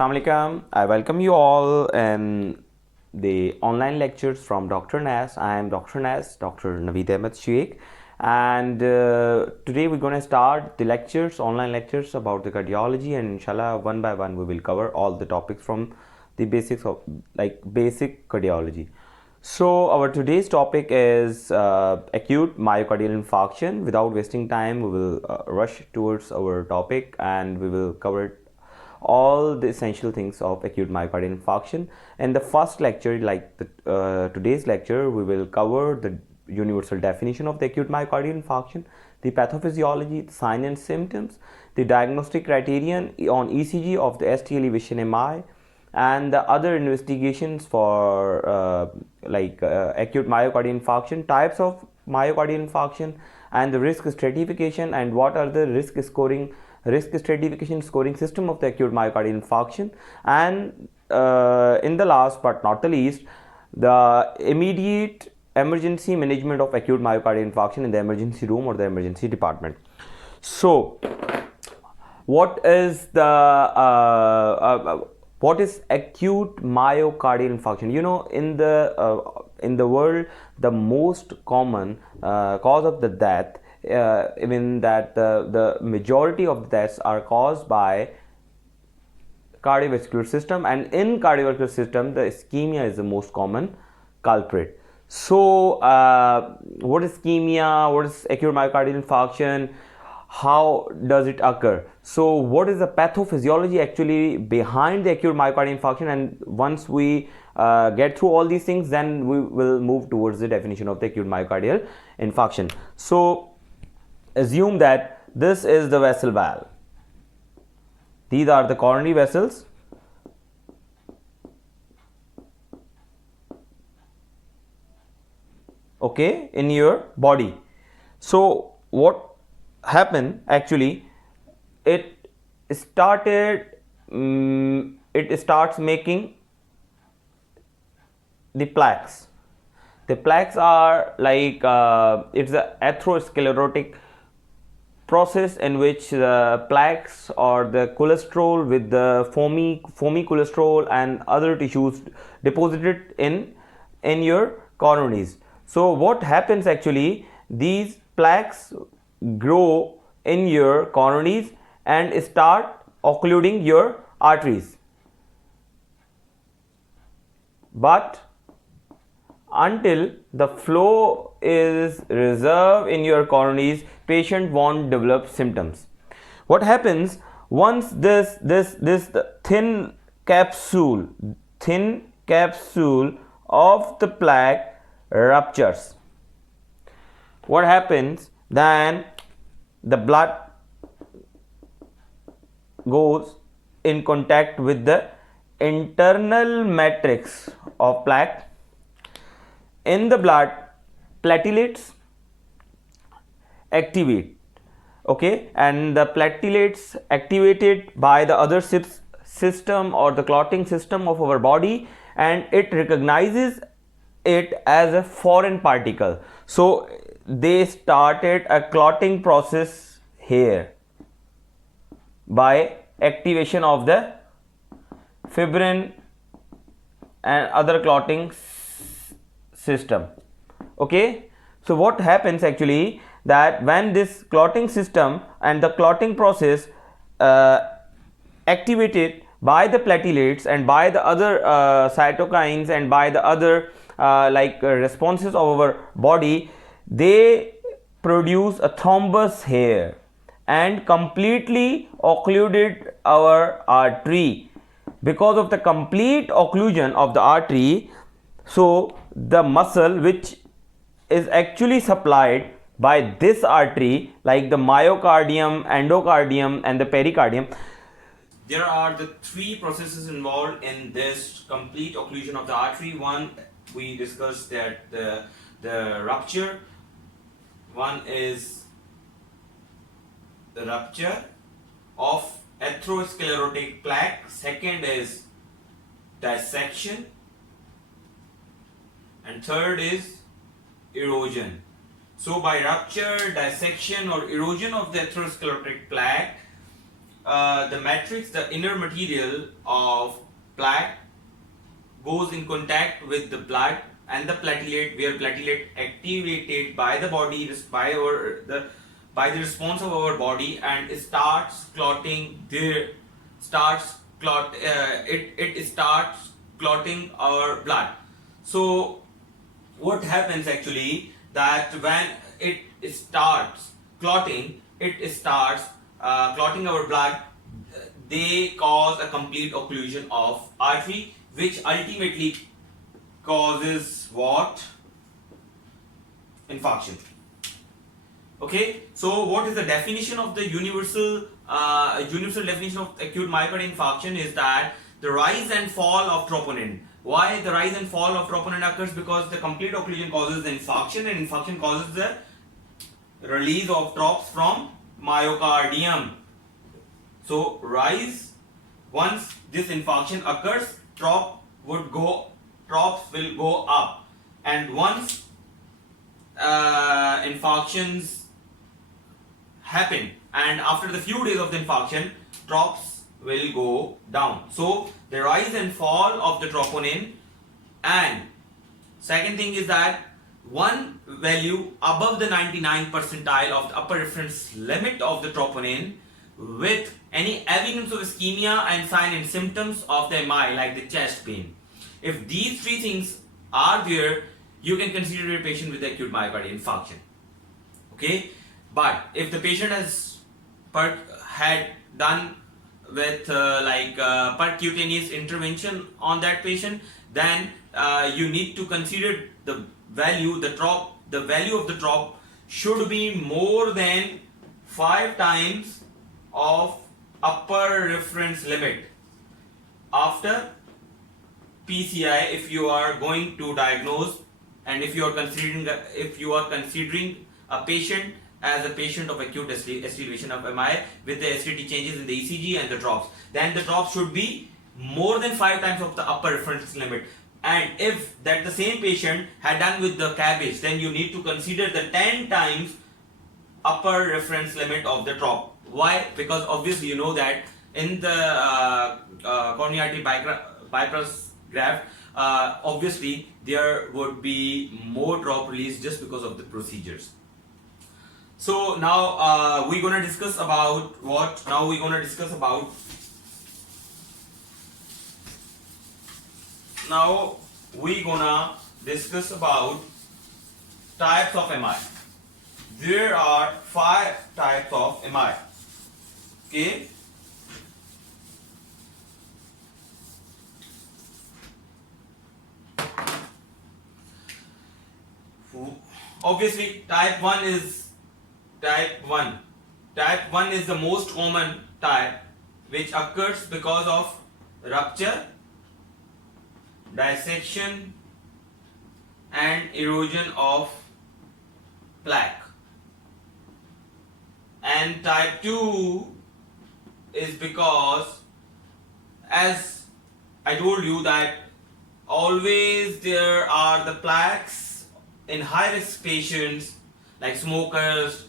Assalamu alaikum. I welcome you all in the online lectures from Dr. Nas. I am Dr. Nas, Dr. Naveed Ahmed Sheikh, and today we're going to start the lectures, online lectures about the cardiology, and inshallah one by one we will cover all the topics from the basics of basic cardiology. So our today's topic is acute myocardial infarction. Without wasting time, we will rush towards our topic and we will cover all the essential things of acute myocardial infarction. In the first lecture, today's lecture, we will cover the universal definition of the acute myocardial infarction, the pathophysiology, the signs and symptoms, the diagnostic criterion on ECG of the ST elevation MI, and the other investigations for acute myocardial infarction, types of myocardial infarction, and the risk stratification, and what are the risk stratification scoring system of the acute myocardial infarction, and in the last but not the least, the immediate emergency management of acute myocardial infarction in the emergency room or the emergency department. So what is acute myocardial infarction? You know, in the world, the most common cause of the death, even that the majority of the deaths are caused by cardiovascular system, and in cardiovascular system the ischemia is the most common culprit. So what is ischemia, what is acute myocardial infarction, how does it occur? So what is the pathophysiology actually behind the acute myocardial infarction? And once we get through all these things, then we will move towards the definition of the acute myocardial infarction. So assume that this is the vessel valve. These are the coronary vessels. Okay, in your body. So what happened actually, it starts making the plaques. The plaques are like it's a atherosclerotic process in which the plaques or the cholesterol with the foamy cholesterol and other tissues deposited in your coronaries. So what happens actually, these plaques grow in your coronaries and start occluding your arteries, but until the flow is reserved in your coronaries, patient won't develop symptoms. What happens once this thin capsule of the plaque ruptures? What happens then? The blood goes in contact with the internal matrix of plaque. In the blood, platelets activate, okay, and the platelets activated by the other system or the clotting system of our body, and it recognizes it as a foreign particle. So they started a clotting process here by activation of the fibrin and other clotting system. Okay, so what happens actually, that when this clotting system and the clotting process activated by the platelets and by the other cytokines and by the other responses of our body, they produce a thrombus here and completely occluded our artery. Because of the complete occlusion of the artery, so the muscle which is actually supplied by this artery, like the myocardium, endocardium and the pericardium, there are the three processes involved in this complete occlusion of the artery. One, we discussed that the rupture. One is the rupture of atherosclerotic plaque. Second is dissection, and third is erosion. So by rupture, dissection or erosion of the atherosclerotic plaque, the matrix, the inner material of plaque goes in contact with the blood and the platelet, where platelet activated by the body, by the response of our body, and it starts clotting it starts clotting our blood. So what happens actually, that when it starts clotting, clotting our blood, they cause a complete occlusion of artery, which ultimately causes what? Infarction. Okay, so what is the definition of the universal definition of acute myocardial infarction? Is that the rise and fall of troponin. Why the rise and fall of troponin occurs? Because the complete occlusion causes the infarction, and infarction causes the release of drops from myocardium. So rise, once this infarction occurs, drops will go up, and once infarctions happen, and after the few days of the infarction, drops will go down. So the rise and fall of the troponin. And second thing is that one value above the 99th percentile of the upper reference limit of the troponin, with any evidence of ischemia and sign and symptoms of the MI, like the chest pain. If these three things are there, you can consider a patient with acute myocardial infarction. Okay, but if the patient had done with percutaneous intervention on that patient, then you need to consider the value of the drop should be more than 5 times of upper reference limit after PCI, if you are going to diagnose, and if you are considering a patient as a patient of acute attenuation of MI with the STT changes in the ECG and the drops, then the drops should be more than 5 times of the upper reference limit. And if that the same patient had done with the cabbage, then you need to consider the 10 times upper reference limit of the drop. Why? Because obviously you know that in the coronary artery bypass graft, obviously there would be more drop release just because of the procedures. So now we're gonna discuss about what? Now we're gonna discuss about types of MI. There are 5 types of MI. Okay. Obviously, type 1 is the most common type, which occurs because of rupture, dissection, and erosion of plaque. And type 2 is because, as I told you, that always there are the plaques in high risk patients like smokers,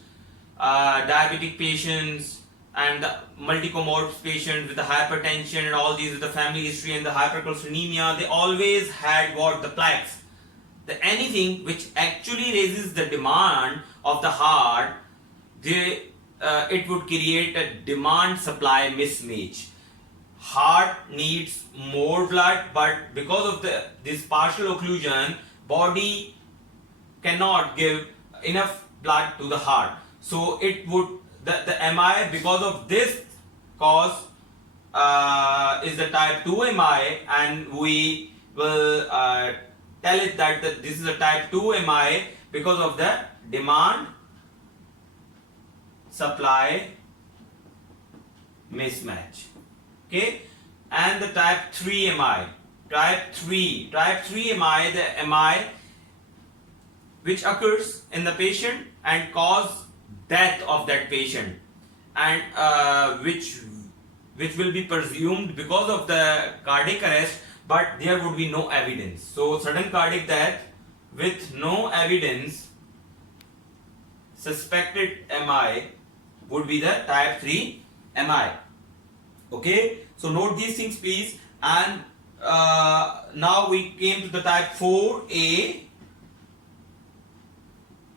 diabetic patients, and the multicomorbid patients with the hypertension and all these with the family history and the hypercholesterolemia. They always had what? The plaques. Anything which actually raises the demand of the heart, it would create a demand supply mismatch. Heart needs more blood, but because of this partial occlusion, body cannot give enough blood to the heart. So it would the MI because of this cause is the type 2 MI, and we will tell it that this is a type 2 MI because of the demand supply mismatch. Okay, and the type 3 MI. Type 3 MI, the MI which occurs in the patient and cause death of that patient, and which will be presumed because of the cardiac arrest, but there would be no evidence. So sudden cardiac death with no evidence, suspected MI, would be the type 3 MI. Okay, so note these things please. And now we came to the type 4A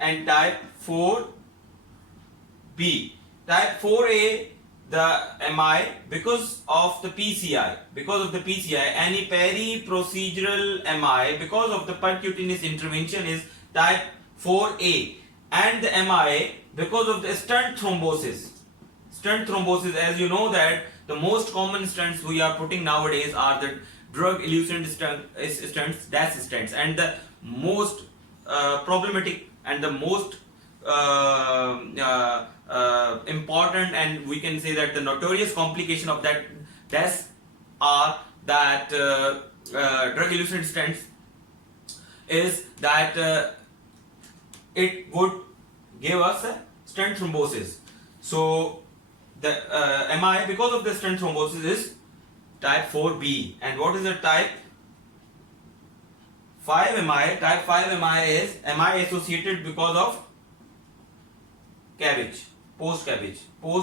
and type 4B. Type 4A, the MI, because of the PCI, any peri-procedural MI, because of the percutaneous intervention is type 4A, and the MI because of the stent thrombosis. Stent thrombosis, as you know that the most common stents we are putting nowadays are the drug-eluting stents, DAS stents, and the most problematic and the most important, and we can say that the notorious complication of that DAS are that drug-eluting stents is that it would give us a stent thrombosis. So the MI because of the stent thrombosis is type 4B. And what is the type 5 MI? Type 5 MI is MI associated because of CABG, post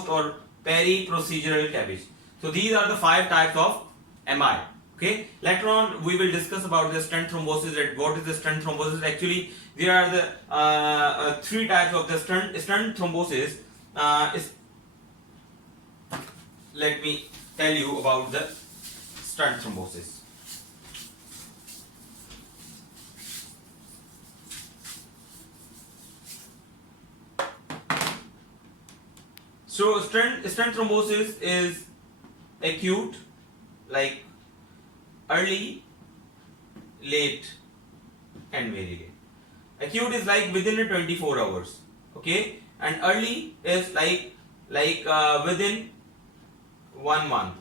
or peri-procedural CABG. So these are the 5 types of MI. Okay, later on we will discuss about the stent thrombosis. And what is the stent thrombosis? Actually, there are the 3 types of the stent thrombosis. Let me tell you about the stent thrombosis. So stent thrombosis is acute, like early, late, and very late. Acute is like within 24 hours, okay, and early is like within 1 month.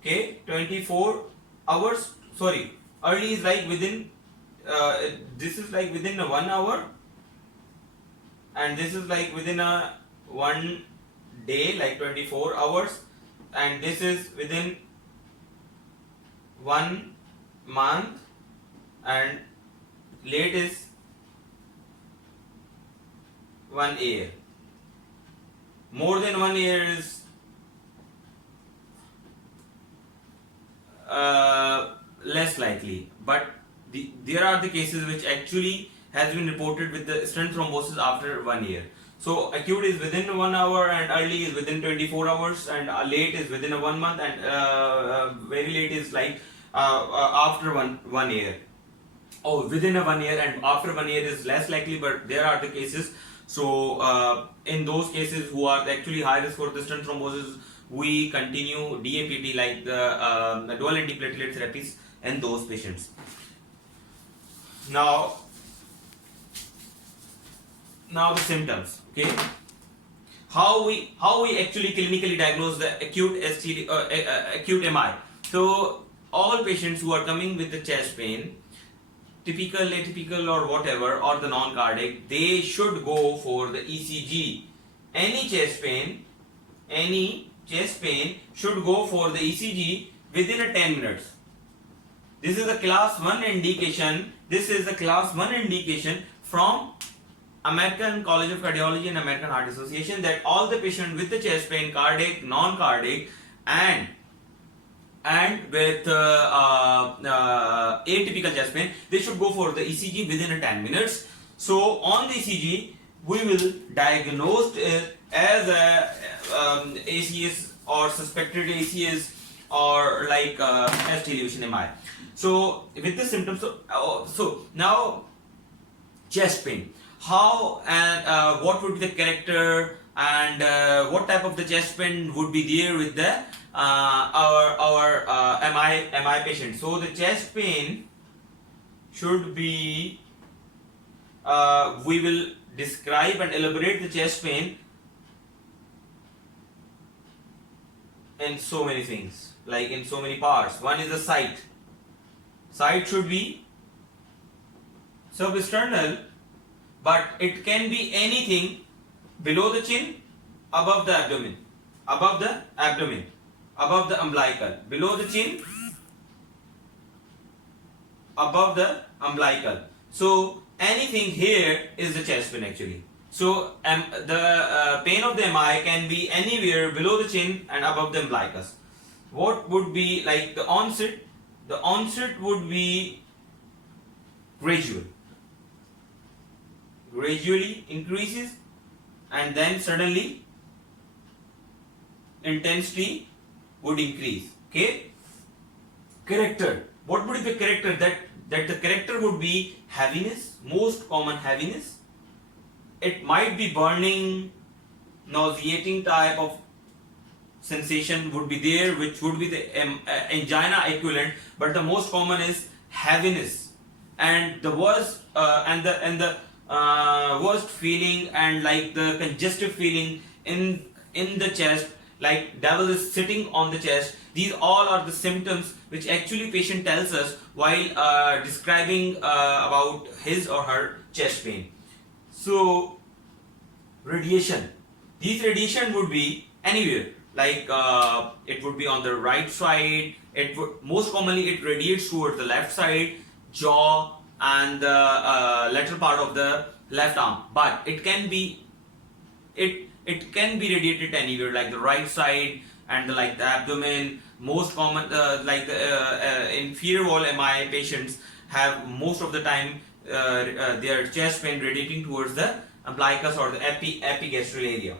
Okay, 24 hours. Sorry, early is like within. This is like within 1 hour, and this is like within 1 day, like 24 hours, and this is within 1 month, and late is 1 year. More than 1 year is less likely, but there are the cases which actually has been reported with the stent thrombosis after 1 year. So acute is within 1 hour, and early is within 24 hours, and late is within 1 month, and very late is like after 1 year. Oh, within 1 year, and after 1 year is less likely, but there are the cases. So in those cases who are actually high risk for the stent thrombosis, we continue DAPT, like the dual antiplatelet therapies in those patients. Now the symptoms. Okay, how we actually clinically diagnose the acute acute MI. So all patients who are coming with the chest pain, typical, atypical, or whatever, or the non-cardiac, they should go for the ECG. Any chest pain should go for the ECG within 10 minutes. This is a class 1 indication. From American College of Cardiology and American Heart Association, that all the patients with the chest pain, cardiac, non-cardiac, and with atypical chest pain, they should go for the ECG within 10 minutes. So on the ECG, we will diagnose it as a ACS or suspected ACS, or like chest elevation MI. So with the symptoms, so now chest pain. How and what would be the character, and what type of the chest pain would be there with the our MI patient? So the chest pain should be, we will describe and elaborate the chest pain in so many things, like in so many parts. One is the site. Site should be substernal, but it can be anything below the chin, above the abdomen, above the umbilical, below the chin, above the umbilical. So anything here is the chest pain actually. So the pain of the MI can be anywhere below the chin and above the umbilicus. What would be like the onset? The onset would be gradual. Gradually increases and then suddenly intensity would increase. Okay. Character. What would be the character? That the character would be heaviness, most common heaviness. It might be burning, nauseating type of sensation would be there, which would be the angina equivalent, but the most common is heaviness, and the worst worst feeling and like the congestive feeling in the chest, like devil is sitting on the chest. These all are the symptoms which actually patient tells us while describing about his or her chest pain. So radiation, these radiation would be anywhere, like it would be on the right side. It would most commonly it radiates towards the left side, jaw and the lateral part of the left arm, but it can be radiated anywhere, like the right side and like the abdomen. Most common like the inferior wall MI patients have most of the time their chest pain radiating towards the umbilicus or the epigastral area.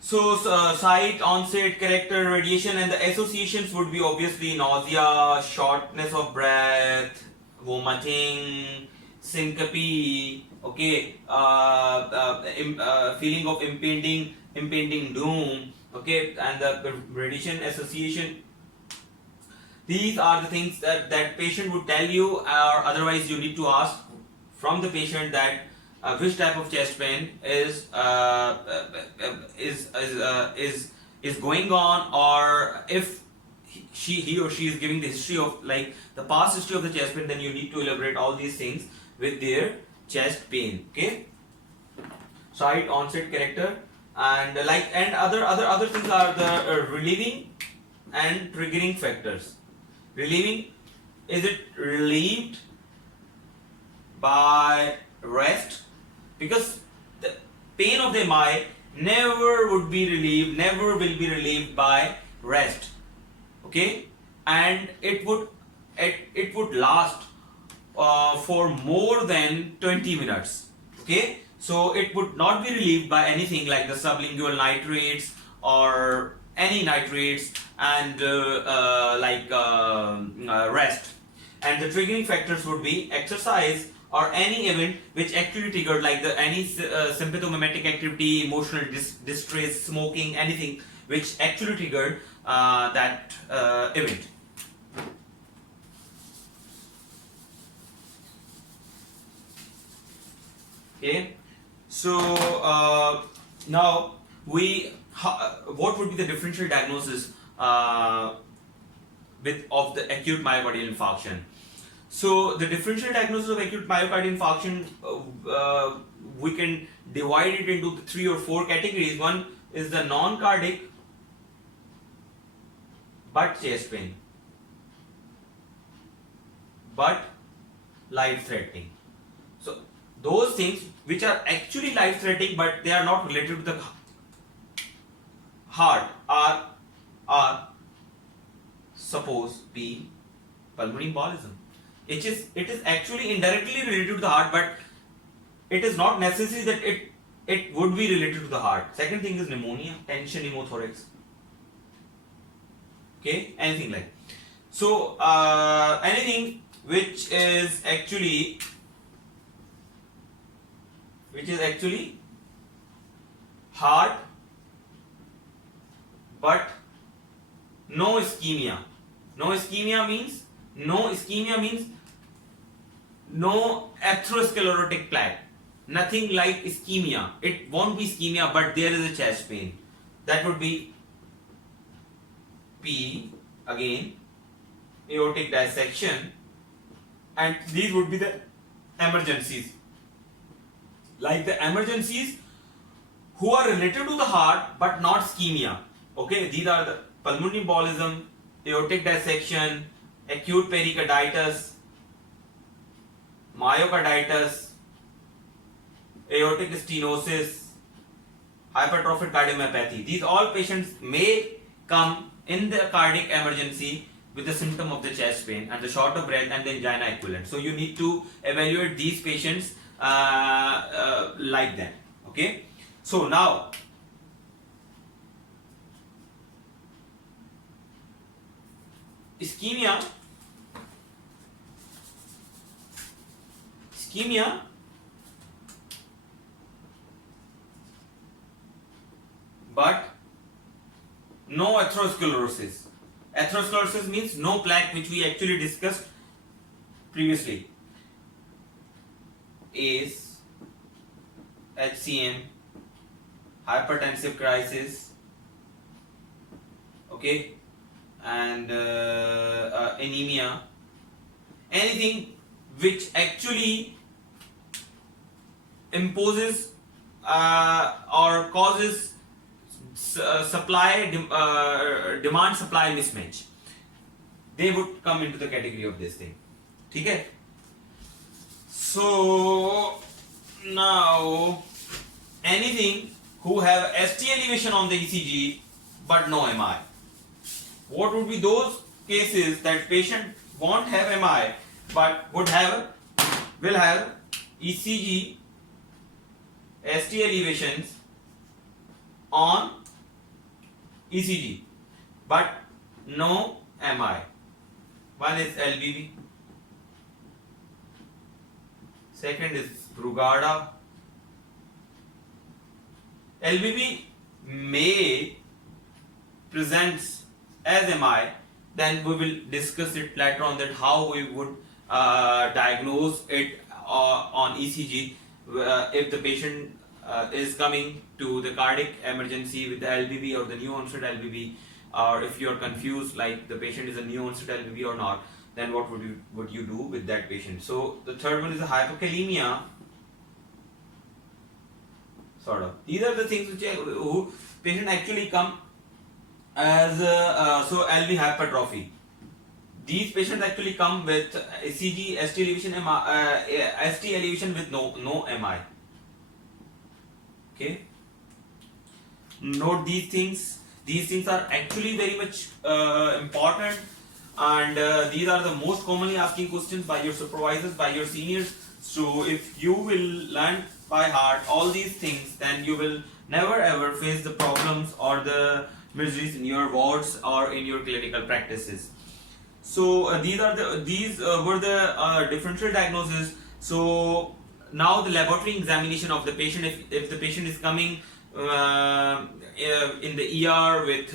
So site, onset, character, radiation, and the associations would be obviously nausea, shortness of breath, vomiting, syncope, okay, feeling of impending doom, okay, and the radiation association. These are the things that patient would tell you, or otherwise you need to ask from the patient that which type of chest pain is going on, or if he or she is giving the history of like the past history of the chest pain, then you need to elaborate all these things with their chest pain. Okay, site, onset, character, and other things are the relieving and triggering factors. Relieving, is it relieved by rest? Because the pain of the MI never will be relieved by rest. Okay, and it would last for more than 20 minutes. Okay, so it would not be relieved by anything like the sublingual nitrates or any nitrates and rest. And the triggering factors would be exercise or any event which actually triggered, like any sympathomimetic activity, emotional distress, smoking, anything which actually triggered that event. Okay, so now what would be the differential diagnosis of the acute myocardial infarction? So the differential diagnosis of acute myocardial infarction, we can divide it into 3 or 4 categories. One is the non-cardiac but chest pain, but life-threatening. So those things which are actually life-threatening but they are not related to the heart are suppose be pulmonary embolism. It is actually indirectly related to the heart, but it is not necessary that it would be related to the heart. Second thing is pneumonia, tension pneumothorax. Okay, anything like. So anything which is actually heart but no ischemia. No ischemia means no atherosclerotic plaque. Nothing like ischemia. It won't be ischemia, but there is a chest pain. That would be P again, aortic dissection, and these would be the emergencies. Like the emergencies who are related to the heart but not ischemia. Okay, these are the pulmonary embolism, aortic dissection, acute pericarditis, myocarditis, aortic stenosis, hypertrophic cardiomyopathy. These all patients may come in the cardiac emergency with the symptom of the chest pain and the short of breath and the angina equivalent. So you need to evaluate these patients like that. Okay. So now ischemia but no atherosclerosis. Atherosclerosis means no plaque, which we actually discussed previously. ACE, HCM, hypertensive crisis, okay, and anemia, anything which actually imposes or causes demand supply mismatch, they would come into the category of this thing. Okay. So now anything who have ST elevation on the ECG but no MI. What would be those cases that patient won't have MI but will have ECG ST elevations on ECG but no MI? One is LBB, second is Brugada. LBB may presents as MI, then we will discuss it later on that how we would diagnose it on ECG if the patient is coming to the cardiac emergency with the LBB or the new onset LBB, or if you are confused like the patient is a new onset LBB or not, then what would you do with that patient? So the third one is the hypokalemia. Sort of. These are the things which who patient actually come as so LV hypertrophy. These patients actually come with ECG ST elevation ST elevation with no MI. Okay. Note these things. These things are actually very much important, and these are the most commonly asking questions by your supervisors, by your seniors. So if you will learn by heart all these things, then you will never ever face the problems or the miseries in your wards or in your clinical practices. So these were the differential diagnoses. So now the laboratory examination of the patient, if the patient is coming in the ER with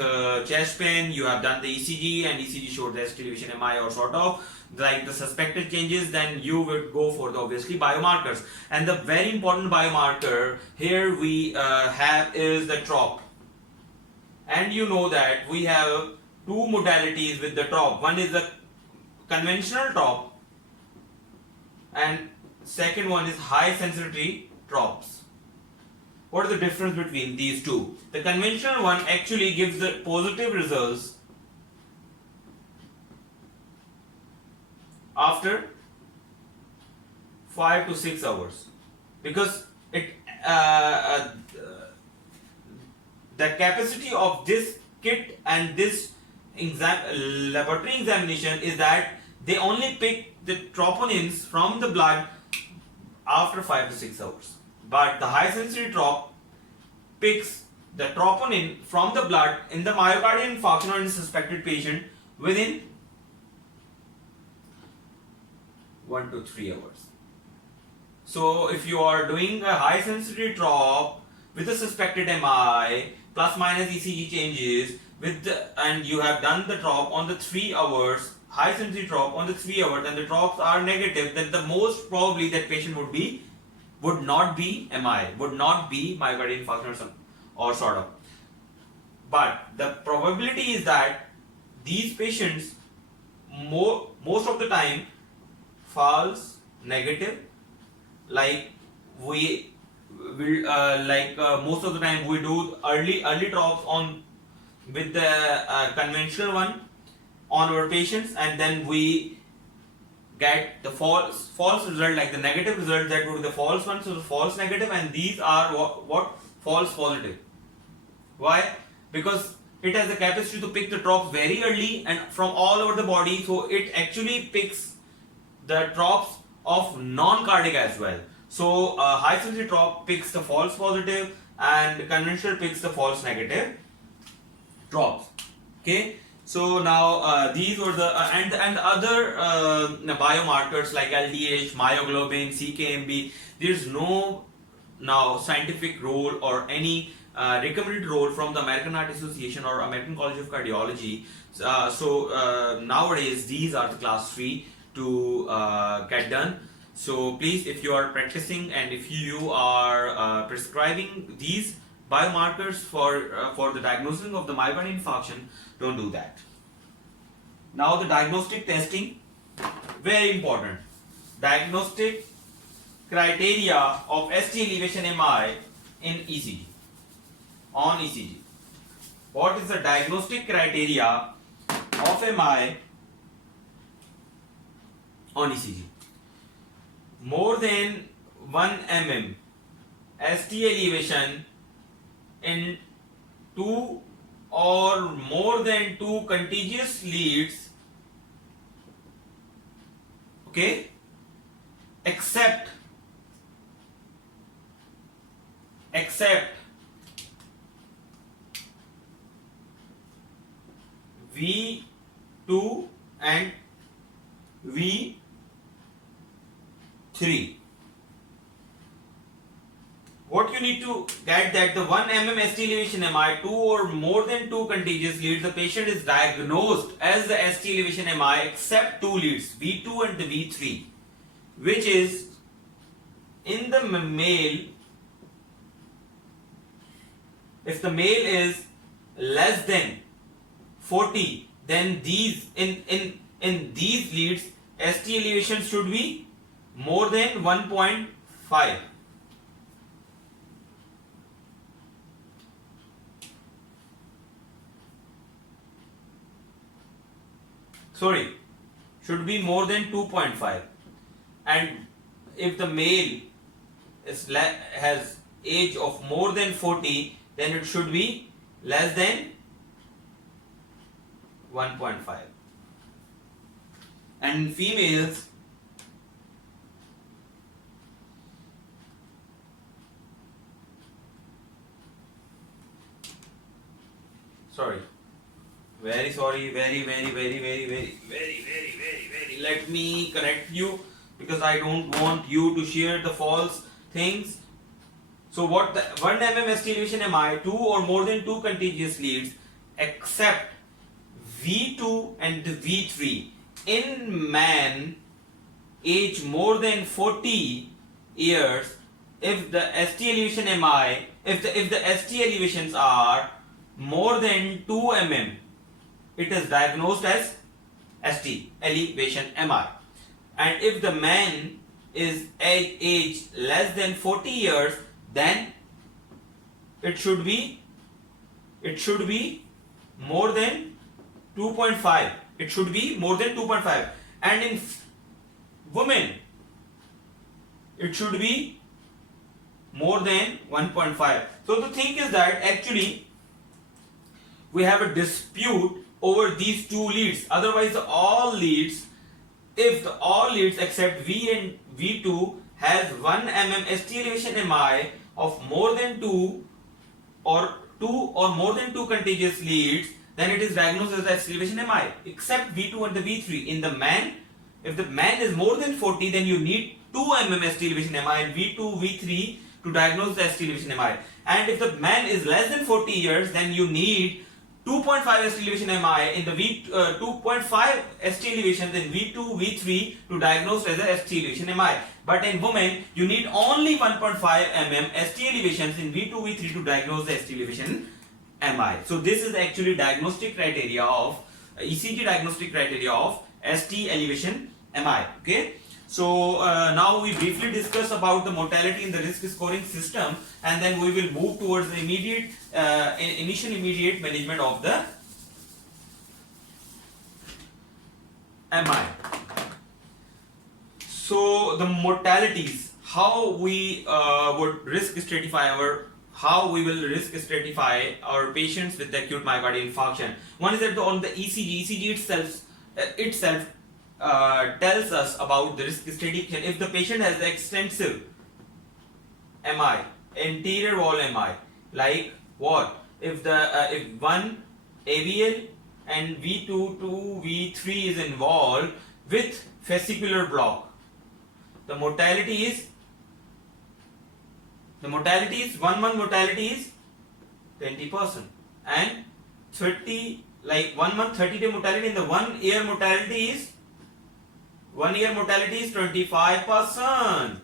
chest pain, you have done the ECG and ECG showed the ST elevation MI or sort of like the suspected changes, then you would go for the obviously biomarkers. And the very important biomarker here we have is the TROP. And you know that we have two modalities with the TROP. One is the conventional TROP and second one is high sensitivity TROPs. What is the difference between these two? The conventional one actually gives the positive results after 5 to 6 hours, because it the capacity of this kit and this laboratory examination is that they only pick the troponins from the blood after 5 to 6 hours. But the high sensitivity TROP picks the troponin from the blood in the myocardial infarction or in the suspected patient within 1 to 3 hours. So if you are doing a high sensitivity TROP with a suspected MI plus minus ECG changes and you have done the TROP on the 3 hours, high sensitivity TROP on the 3 hours, and the TROPs are negative, then the most probably that patient would not be MI, would not be myocardial infarction or sort of. But the probability is that these patients most of the time falls negative, like we will most of the time we do early TROPs on with the conventional one on our patients, and then we get the false result, like the negative result, that would be the false one, so the false negative, and these are what false positive. Why? Because it has the capacity to pick the drops very early and from all over the body, so it actually picks the drops of non-cardiac as well. So high sensitivity drop picks the false positive and conventional picks the false negative drops. Okay, so now these were the and other biomarkers like LDH, myoglobin, CKMB. There's no now scientific role or any recommended role from the American Heart Association or American College of Cardiology. So nowadays these are the class 3 to get done. So please, if you are practicing and if you are prescribing these biomarkers for the diagnosis of the myocardial infarction, don't do that. Now the diagnostic testing, very important. Diagnostic criteria of ST elevation MI in ECG, on ECG. What is the diagnostic criteria of MI on ECG? More than 1 mm ST elevation in 2 or more than 2 contiguous leads, okay, except V2 and V3. What you need to get that the 1 mm ST elevation MI, 2 or more than 2 contiguous leads, the patient is diagnosed as the ST elevation MI except 2 leads, V2 and the V3, which is in the male. If the male is less than 40, then these in these leads ST elevation should be more than 1.5. Sorry, should be more than 2.5. And if the male has age of more than 40, then it should be less than 1.5. And in females, sorry, very sorry, very, let me correct you, because I don't want you to share the false things. So what the 1 mm ST elevation MI, 2 or more than 2 contiguous leads except V2 and V3 in man age more than 40 years, if the ST elevation MI, if the ST elevations are more than 2 mm, it is diagnosed as ST elevation MI. And if the man is age less than 40 years, then it should be more than 2.5. It should be more than 2.5. And in women, it should be more than 1.5. So the thing is that actually we have a dispute over these 2 leads. Otherwise, all leads, if all leads except V and V2 has 1 mm ST elevation MI of more than 2 or more than 2 contiguous leads, then it is diagnosed as ST elevation MI except V2 and the V3. In the man, if the man is more than 40, then you need 2 mm ST elevation MI and V2, V3 to diagnose the ST elevation MI. And if the man is less than 40 years, then you need 2.5 ST elevation MI in the 2.5 ST elevations in V2, V3 to diagnose as a ST elevation MI. But in women, you need only 1.5 mm ST elevations in V2, V3 to diagnose the ST elevation MI. So this is actually diagnostic criteria of ECG diagnostic criteria of ST elevation MI. Okay. So now we briefly discuss about the mortality in the risk scoring system, and then we will move towards the initial immediate management of the MI. So the mortalities, how we would risk stratify how we will risk stratify our patients with acute myocardial infarction. One is that on the ECG itself tells us about the risk stratification. If the patient has extensive MI, anterior wall MI, like what? If one AVL and V2 to V3 is involved with fascicular block, the mortality is 1 month mortality is 20%, and 1 month 30-day mortality, in the 1 year mortality is 25%.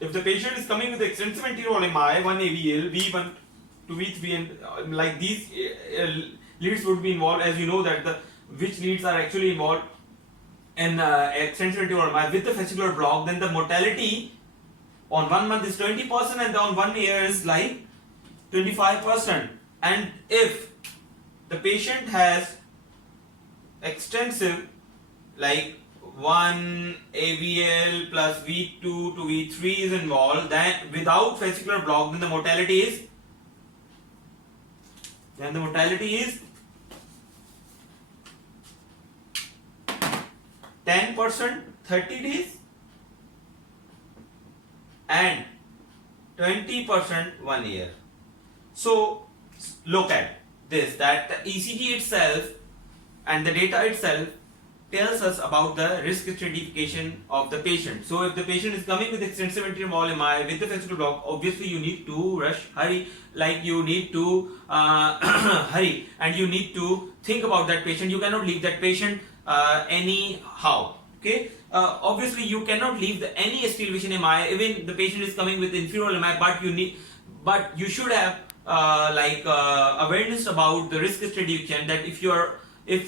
If the patient is coming with extensive anterior wall MI, 1 AVL, V1 to V3, and like these leads would be involved, as you know that which leads are actually involved in extensive anterior wall MI with the fascicular block, then the mortality on 1 month is 20% and on 1 year is like 25%. And if the patient has extensive like 1 AVL plus V2 to V3 is involved, then without fascicular block, then the mortality is 10% 30 days and 20% 1 year. So look at this, that the ECG itself and the data itself tells us about the risk stratification of the patient. So if the patient is coming with extensive anterior wall MI with the fascicular block, obviously you need to hurry, like you need to hurry, and you need to think about that patient. You cannot leave that patient anyhow. Okay, obviously you cannot leave any ST elevation MI, even the patient is coming with inferior MI, but you should have awareness about the risk stratification, that if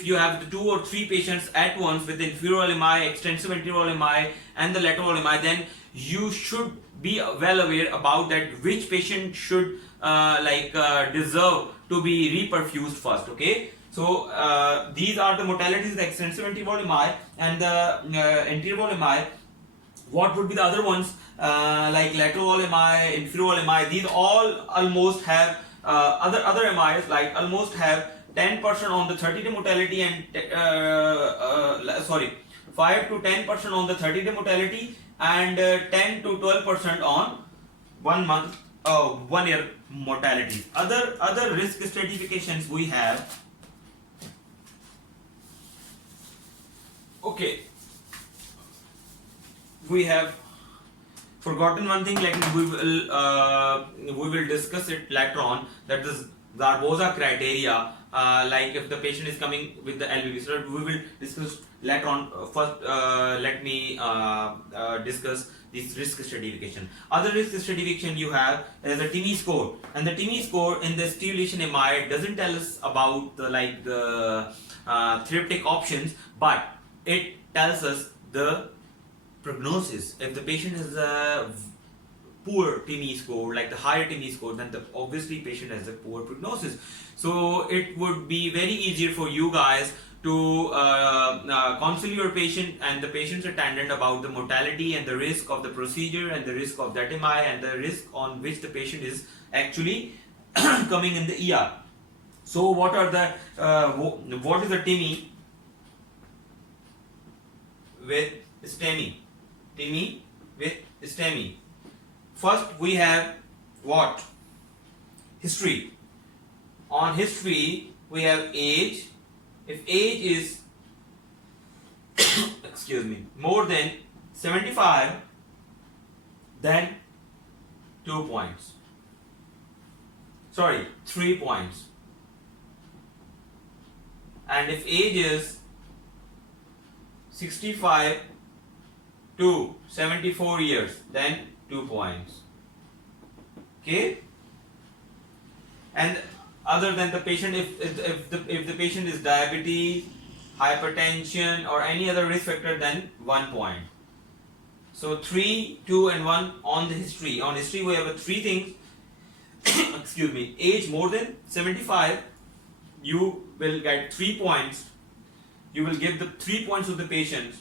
you have the 2 or 3 patients at once with inferior MI, extensive anterior MI and the lateral MI, then you should be well aware about that which patient should deserve to be reperfused first. Okay, so these are the modalities, the extensive anterior MI and the anterior wall MI. What would be the other ones, like lateral wall MI, inferior wall MI? These all almost have other MIs like almost have 10% on the 30-day mortality and 5 to 10% on the 30-day mortality and 10 to 12% on 1 month 1 year mortality. Other risk stratifications we have. Okay, we have forgotten one thing, like we will discuss it later on, that is Barbosa criteria, like if the patient is coming with the LVB. So we will discuss later on. First let me discuss this risk stratification. Other risk stratification you have is the TIMI score, and the TIMI score in the stimulation MI doesn't tell us about the therapeutic options, but it tells us the prognosis. If the patient has a poor TIMI score, like the higher TIMI score, then obviously patient has a poor prognosis. So it would be very easier for you guys to counsel your patient and the patient's attendant about the mortality and the risk of the procedure and the risk of that MI and the risk on which the patient is actually coming in the ER. So what is the TIMI with STEMI? TIMI with STEMI. First we have what? History. On history we have age. If age is excuse me, more than 75, then 2 points. Sorry, 3 points. And if age is 65 to 74 years, then 2 points. Okay, and other than the patient, if the patient is diabetes, hypertension or any other risk factor, then 1 point. So 3, 2 and 1 on the history. On history we have 3 things. Excuse me, age more than 75, you will get 3 points. You will give the 3 points to the patient.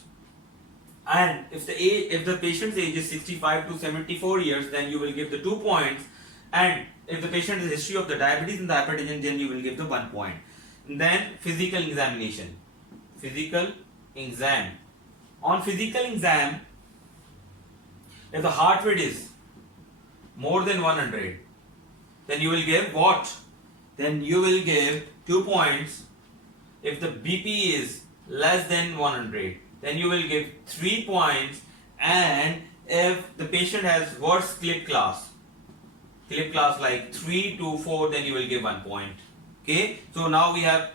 And if the patient's age is 65 to 74 years, then you will give the 2 points. And if the patient has a history of the diabetes and the hypertension, then you will give the 1 point. And then physical examination. Physical exam. On physical exam, if the heart rate is more than 100, then you will give what? Then you will give 2 points. If the BP is less than 100, then you will give 3 points. And if the patient has worse clip class like 3 to 4, then you will give 1 point. Okay, so now we have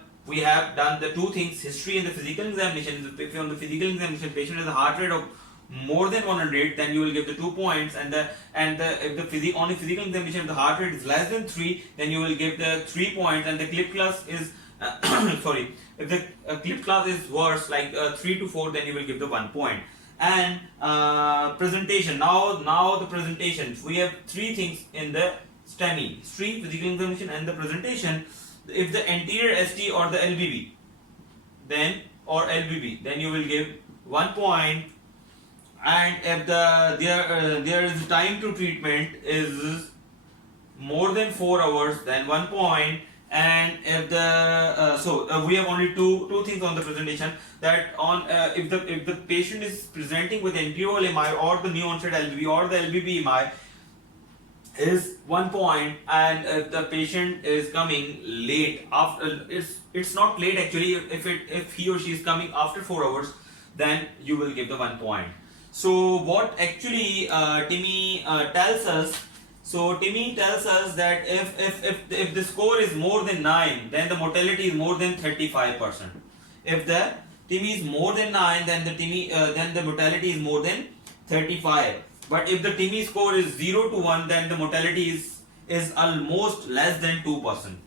done the 2 things, history and the physical examination. If on the physical examination patient has a heart rate of more than 100, then you will give the 2 points. And if the on the physical examination if the heart rate is less than 3, then you will give the 3 points. And the clip class is sorry, if the clip class is worse like 3 to 4, then you will give the 1 point. And presentation. Now the presentation, we have 3 things in the STEMI: history, physical examination, and the presentation. If the anterior ST or the LBB, then you will give 1 point. And if there is time to treatment is more than 4 hours, then 1 point. And if we have only two things on the presentation, that on if the patient is presenting with anterior MI or the new onset LBB or the LBB MI, is 1 point. And if the patient is coming late after, it's not late actually, if he or she is coming after 4 hours, then you will give the 1 point. So what actually TIMI tells us? So TIMI tells us that if the score is more than 9, then the mortality is more than 35%. If the TIMI is more than 9, then the mortality is more than 35. But if the TIMI score is 0 to 1, then the mortality is almost less than 2%.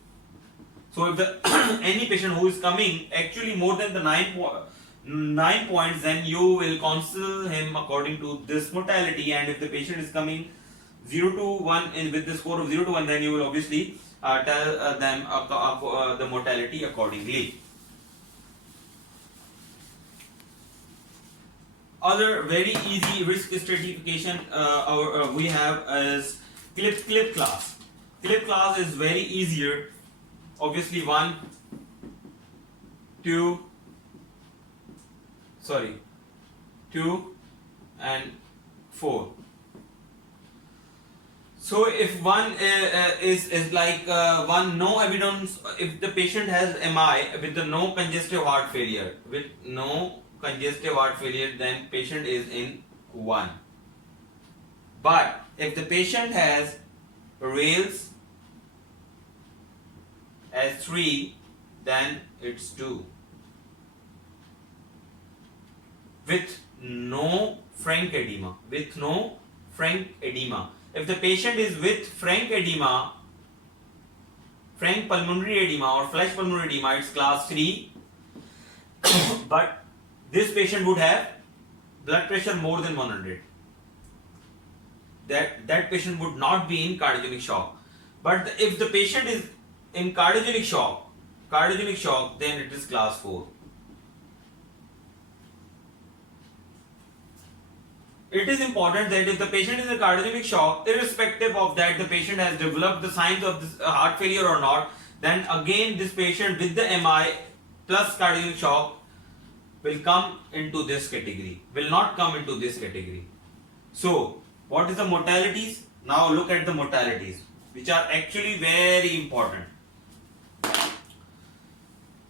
So if the any patient who is coming actually more than the 9 points, then you will counsel him according to this mortality. And if the patient is coming 0 to 1 with the score of 0 to 1, then you will obviously tell them the mortality accordingly. Other very easy risk stratification we have is clip class. Clip class is very easier. Obviously 1, 2, and 4. So if one is like one no evidence, if the patient has MI with the no congestive heart failure, then patient is in 1. But if the patient has rails as 3, then it's 2. With no frank edema. If the patient is with frank edema, frank pulmonary edema or flash pulmonary edema, it's class 3. But this patient would have blood pressure more than 100. That patient would not be in cardiogenic shock. But if the patient is in cardiogenic shock, then it is class 4. It is important that if the patient is in cardiogenic shock, irrespective of that the patient has developed the signs of this heart failure or not, then again this patient with the MI plus cardiogenic shock will come into this category, will not come into this category. So what is the mortalities? Now look at the mortalities, which are actually very important.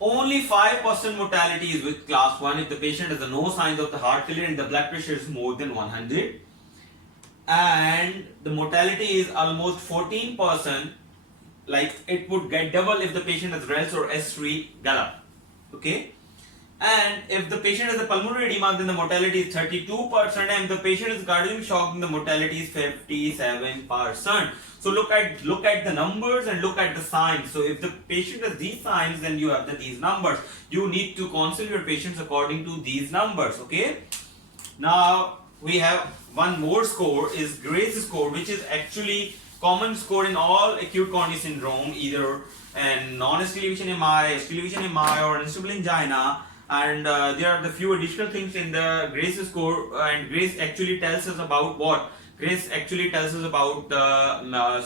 Only 5% mortality is with class 1 if the patient has no signs of the heart failure and the blood pressure is more than 100. And the mortality is almost 14%, like it would get double if the patient has RELS or S3 gallop. Okay? And if the patient has a pulmonary edema, then the mortality is 32%, and if the patient is cardiac shock, then the mortality is 57%. So look at the numbers and look at the signs. So if the patient has these signs, then you have these numbers. You need to counsel your patients according to these numbers. Okay. Now we have one more score, is Grace score, which is actually common score in all acute coronary syndrome, either non-ST elevation MI, ST elevation MI, or unstable angina. and there are the few additional things in the GRACE score, and GRACE actually tells us about what? GRACE actually tells us about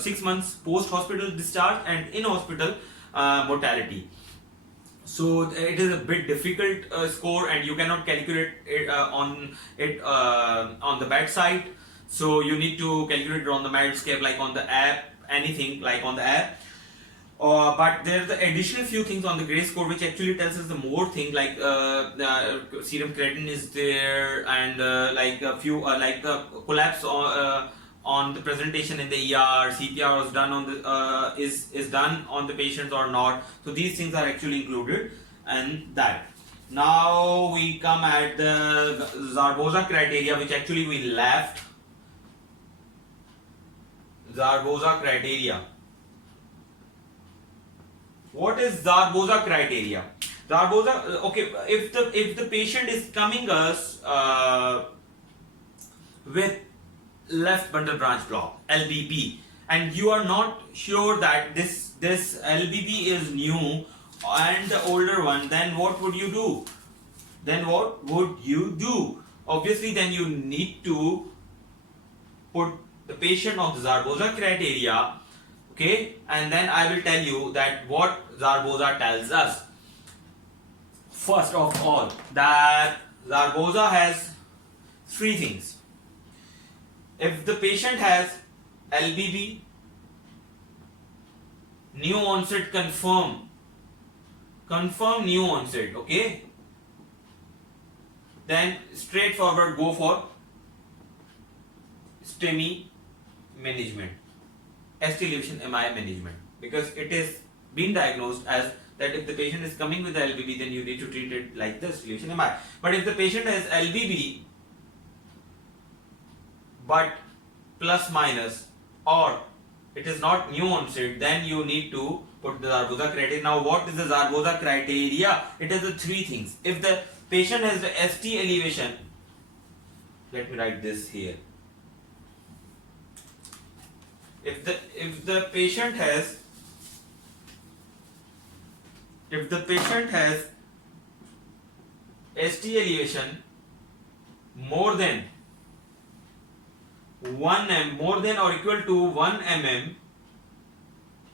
6 months post hospital discharge and in hospital mortality. So it is a bit difficult score, and you cannot calculate it on the bedside. So you need to calculate it on the Medscape, like on the app, anything like on the app. But there are the additional few things on the GRACE score which actually tells us the more thing, like serum creatinine is there, and like a few like the collapse on the presentation in the ER, CPR was done on the is done on the patients or not. So these things are actually included, and that. Now we come at the Zarboza criteria, which actually we left. Zarboza criteria. What is Zarboza criteria? Zarboza, okay, if the patient is coming us with left bundle branch block, LBB, and you are not sure that this LBB is new and the older one, then what would you do? Obviously, then you need to put the patient on the Zarboza criteria. Okay, and then I will tell you that what Zarboza tells us. First of all, that Zarboza has three things. If the patient has LBB, new onset, confirm new onset, okay, then straightforward go for STEMI management, ST elevation MI management, because it is been diagnosed as that if the patient is coming with the LBB, then you need to treat it like this, elevation MI. But if the patient has LBB but plus minus, or it is not new onset, then you need to put the Zarboza criteria. Now what is the Zarboza criteria? It is the three things. If the patient has the ST elevation, let me write this here. If the patient has ST elevation more than 1 mm, more than or equal to 1 mm,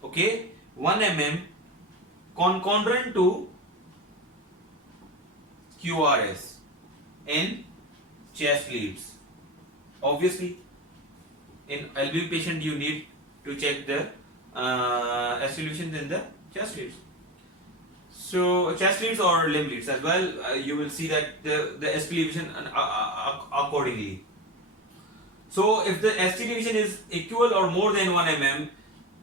okay, 1 mm concordant to QRS in chest leads. Obviously, in LBB patient you need to check the ST elevation in the chest leads. So chest leads or limb leads as well, you will see that the ST elevation accordingly. So if the ST elevation is equal or more than 1 mm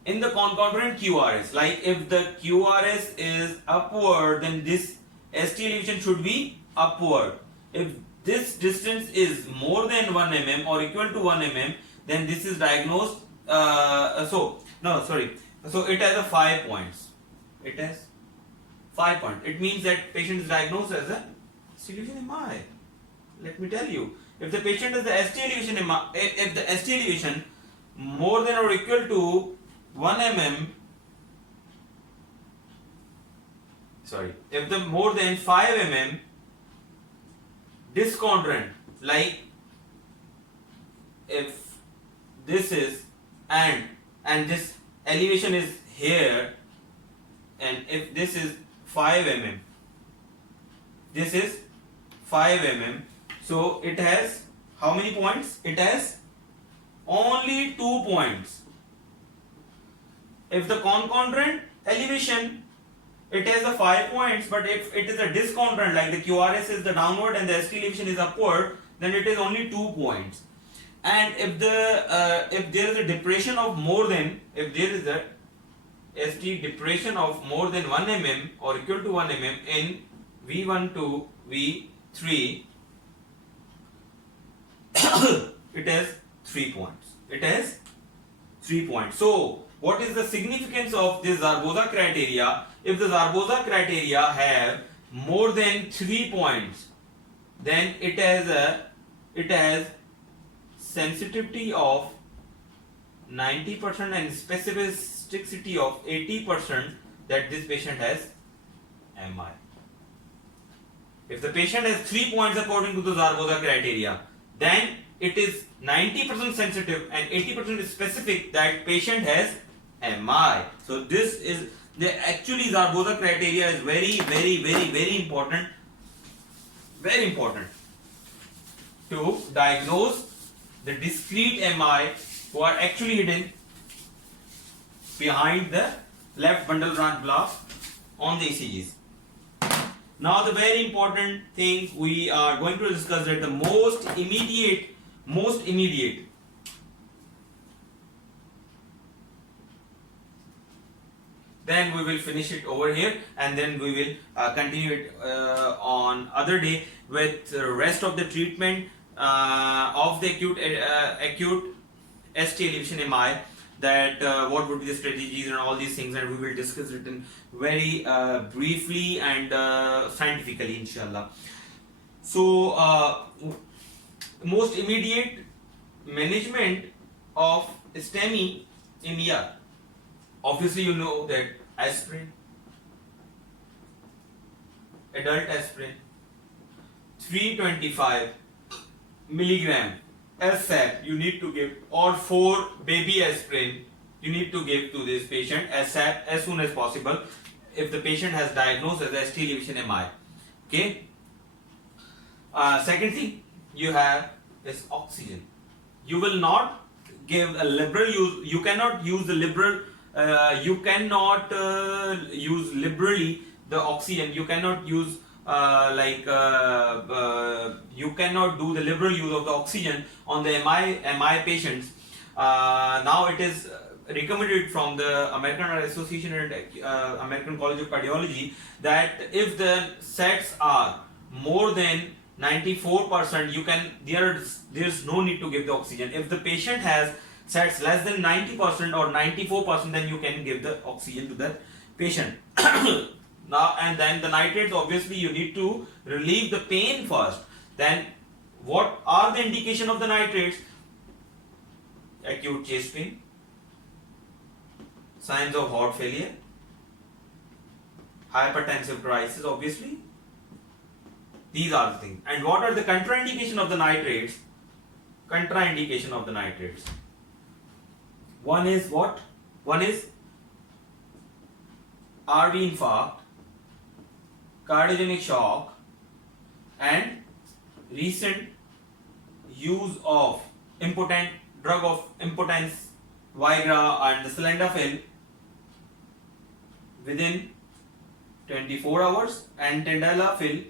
in the concordant QRS, like if the QRS is upward, then this ST elevation should be upward. If this distance is more than 1 mm or equal to 1 mm, then this is diagnosed. So it has a 5 points. It has 5 points. It means that patient is diagnosed as a ST elevation MI. Let me tell you. If the patient has the ST elevation, if the ST elevation more than or equal to 1 mm, if the more than 5 mm discordant, like if this is and this elevation is here, and if this is 5 mm, this is 5 mm. So it has how many points? It has only 2 points. If the concordant elevation, it has the 5 points, but if it is a discordant, like the QRS is the downward and the ST elevation is upward, then it is only 2 points. And if there is a depression of more than, if there is a ST depression of more than 1 mm or equal to 1 mm in V1 to V3, it has 3 points. It has 3 points. So what is the significance of this Zarboza criteria? If the Zarboza criteria have more than 3 points, then it has sensitivity of 90% and specificity of 80% that this patient has MI. If the patient has 3 points according to the Zarboza criteria, then it is 90% sensitive and 80% specific that patient has MI. So this is the actually Zarboza criteria is very important, very important to diagnose the discrete MI who are actually hidden behind the left bundle branch block on the ECGs. Now the very important thing we are going to discuss is the most immediate, then we will finish it over here and then we will continue it on other day with the rest of the treatment of the acute ST elevation MI, that what would be the strategies and all these things, and we will discuss it in very briefly and scientifically, inshallah. So most immediate management of STEMI in ER, obviously you know that aspirin, adult aspirin 325 milligram ASAP you need to give, or 4 baby aspirin you need to give to this patient ASAP, as soon as possible, if the patient has diagnosed as ST elevation MI. Okay. Second thing you have is oxygen. You will not give a liberal use. You cannot use the liberal. You cannot use liberally the oxygen. You cannot use you cannot do the liberal use of the oxygen on the MI patients. Now it is recommended from the American Heart Association and American College of Cardiology that if the sets are more than 94%, you can there's no need to give the oxygen. If the patient has sets less than 90% or 94%, then you can give the oxygen to that patient. Now and then the nitrates, obviously you need to relieve the pain first. Then what are the indication of the nitrates? Acute chest pain, signs of heart failure, hypertensive crisis, obviously. These are the things. And what are the contraindication of the nitrates? Contraindication of the nitrates. One is what? One is RV infarct, cardiogenic shock, and recent use of drug of impotence, Viagra and the sildenafil within 24 hours and tadalafil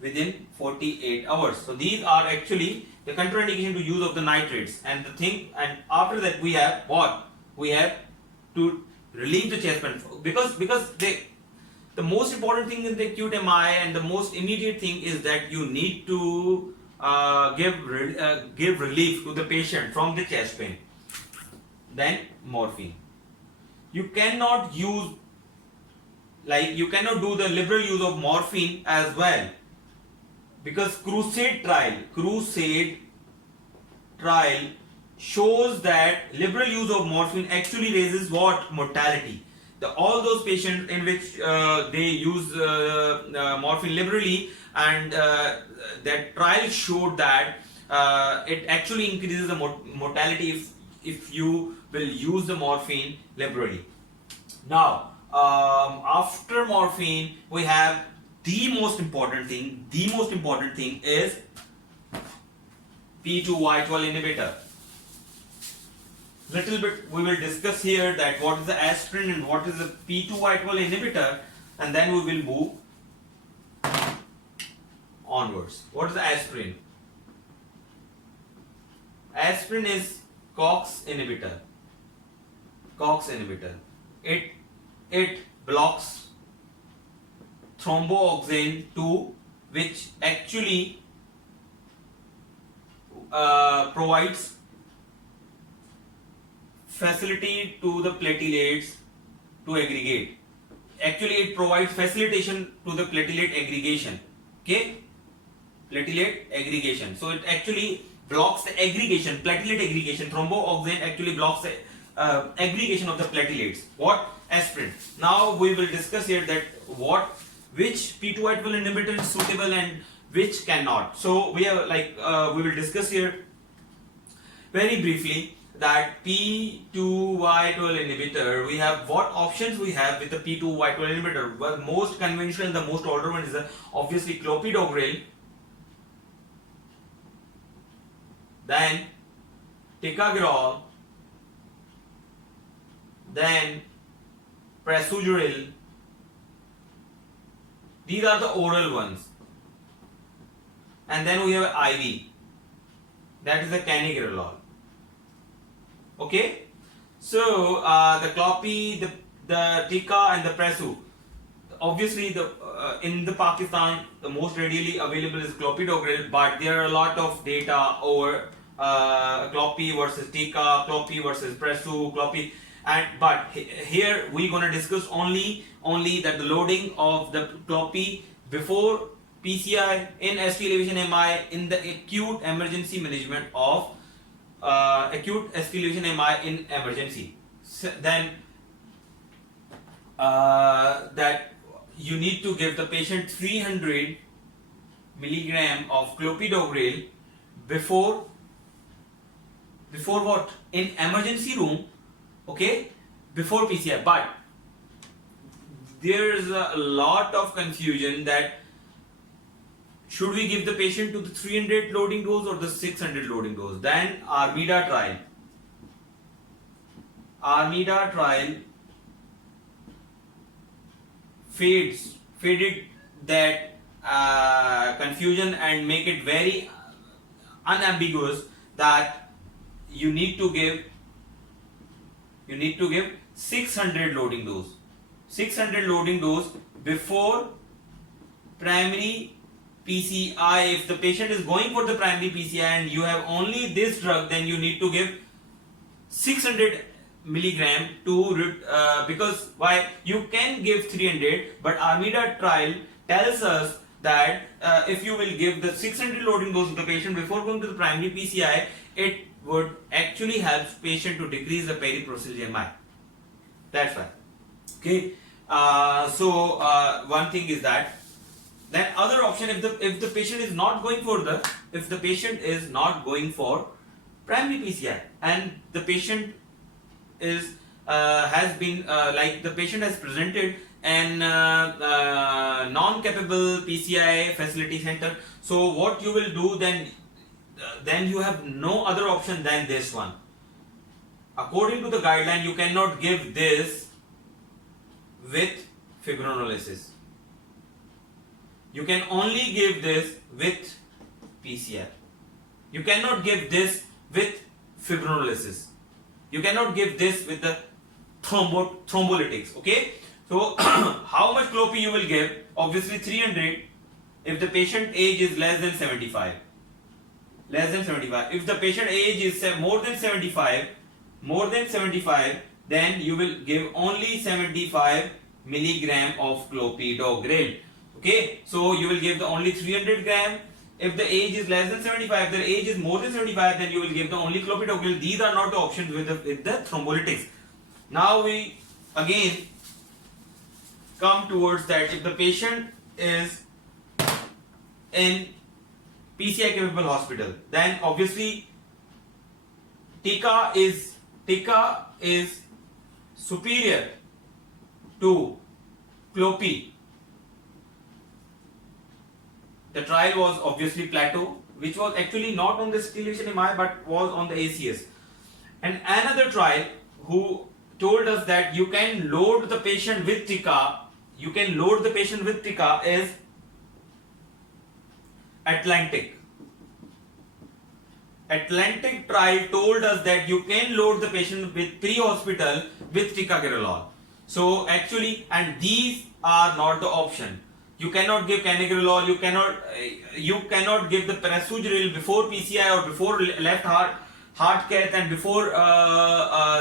within 48 hours. So these are actually the contraindication to use of the nitrates. And the thing, and after that we have what? We have to relieve the chest pain, because the most important thing in the acute MI and the most immediate thing is that you need to give relief to the patient from the chest pain. Then morphine. You cannot use, you cannot do the liberal use of morphine as well, because Crusade trial shows that liberal use of morphine actually raises what? Mortality. All those patients in which they use morphine liberally, and that trial showed that it actually increases the mortality if you will use the morphine liberally. Now after morphine we have the most important thing is P2Y12 inhibitor. Little bit we will discuss here that what is the aspirin and what is the P2Y12 inhibitor, and then we will move onwards. What is the aspirin? Aspirin is COX inhibitor. It blocks thromboxane 2, which actually provides facility to the platelets to aggregate. Actually it provides facilitation to the platelet aggregation. Okay, platelet aggregation. So it actually blocks the aggregation, platelet aggregation. Thromboxane actually blocks the aggregation of the platelets. What? Aspirin. Now we will discuss here that what which P2Y12 inhibitor is suitable and which cannot. So we have we will discuss here very briefly that P2Y12 inhibitor, we have what options we have with the P2Y12 inhibitor. Well, most conventional and the most older one is obviously clopidogrel, then ticagrelor, then prasugrel. These are the oral ones, and then we have IV, that is the canigrelor. Okay, so the clopi, the tika, and the prasu. Obviously, in the Pakistan, the most readily available is clopidogrel, but there are a lot of data over clopi versus tika, clopi versus prasu, clopi, but here we're gonna discuss only that the loading of the clopi before PCI in ST elevation MI in the acute emergency management of acute ST elevation MI in emergency. So then that you need to give the patient 300 milligram of clopidogrel before what? In emergency room, okay, before PCI. But there is a lot of confusion that should we give the patient to the 300 loading dose or the 600 loading dose. Then Armida trial faded that confusion and make it very unambiguous that you need to give 600 loading dose. 600 loading dose before primary PCI. If the patient is going for the primary PCI and you have only this drug, then you need to give 600 milligram to because why? You can give 300, but Armida trial tells us that if you will give the 600 loading dose to the patient before going to the primary PCI, it would actually help patient to decrease the periprocessal MI. That's why. Okay. So one thing is that. Then other option, if the patient is not going for primary PCI and the patient is the patient has presented an non-capable PCI facility center. So what you will do then you have no other option than this one. According to the guideline, you cannot give this with fibrinolysis. You can only give this with PCI. You cannot give this with fibrinolysis. You cannot give this with the thrombolytics. Okay. So how much clopi you will give? Obviously 300 if the patient age is less than 75. If the patient age is more than 75, then you will give only 75 milligram of clopidogrel. Okay, so you will give the only 300 gram. If the age is less than 75, the age is more than 75, then you will give the only clopidogrel. These are not the options with the thrombolytics. Now we again come towards that if the patient is in PCI capable hospital, then obviously tika is superior to clopi. The trial was obviously Plateau, which was actually not on the ST elevation MI but was on the ACS. And another trial who told us that you can load the patient with tika, is Atlantic. Atlantic trial told us that you can load the patient with pre-hospital with ticagrelor. So actually, and these are not the option. You cannot give canigrelor, you cannot give the prasugrel before PCI or before left heart cath and before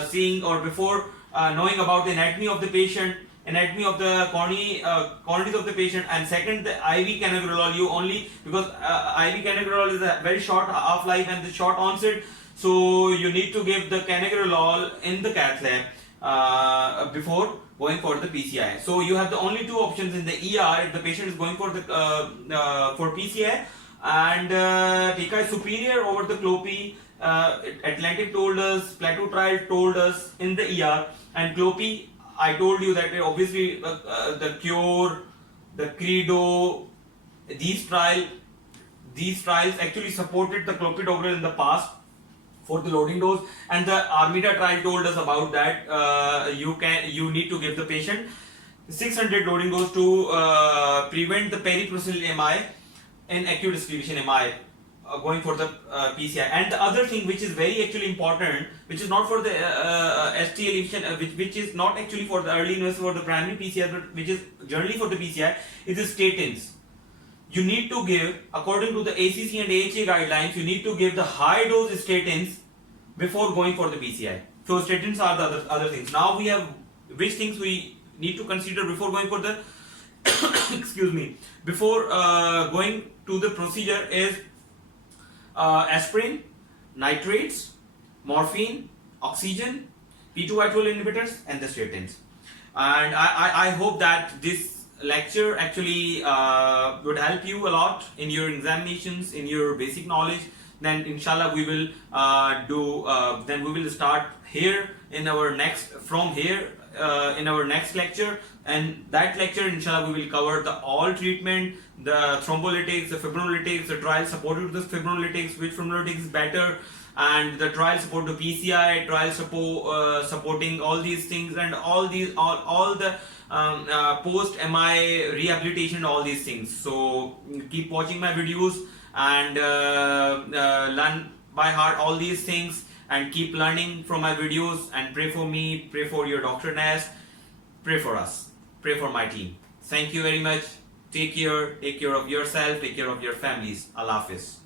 seeing or before knowing about the anatomy of the patient, anatomy of the quantities of the patient, and second the IV canigrelor you only because IV canigrelor is a very short half-life and the short onset, so you need to give the canigrelor in the cath lab. before going for the PCI. So you have the only two options in the ER if the patient is going for the for PCI, and TICA is superior over the CLOPI. Atlantic told us, Plateau trial told us in the ER, and CLOPI, I told you that obviously the CURE, the CREDO, these trials actually supported the clopidogrel in the past for the loading dose, and the Armida trial told us about that. You need to give the patient 600 loading dose to prevent the periprocedural MI in acute ischemia MI. Going for the PCI. And the other thing which is very actually important, which is not for the ST elevation, which is not actually for the early invasive or the primary PCI, but which is generally for the PCI, is the statins. You need to give, according to the ACC and AHA guidelines, you need to give the high dose statins before going for the PCI. So statins are the other things. Now we have which things we need to consider before going for the excuse me, before going to the procedure is aspirin, nitrates, morphine, oxygen, P2Y12 inhibitors, and the statins. And I hope that this lecture actually would help you a lot in your examinations, in your basic knowledge. Then inshallah we will then we will start here in our next in our next lecture, and that lecture inshallah we will cover the all treatment, the thrombolytics, the fibrinolytics, the trial supported to the fibrinolytics, which fibrinolytics is better, and the trial support to PCI, trial support supporting all these things, and all the post MI rehabilitation, all these things. So keep watching my videos and learn by heart all these things, and keep learning from my videos, and pray for me, pray for your Dr. Nas, pray for us, pray for my team. Thank you very much. Take care of yourself, take care of your families. Allah Hafiz.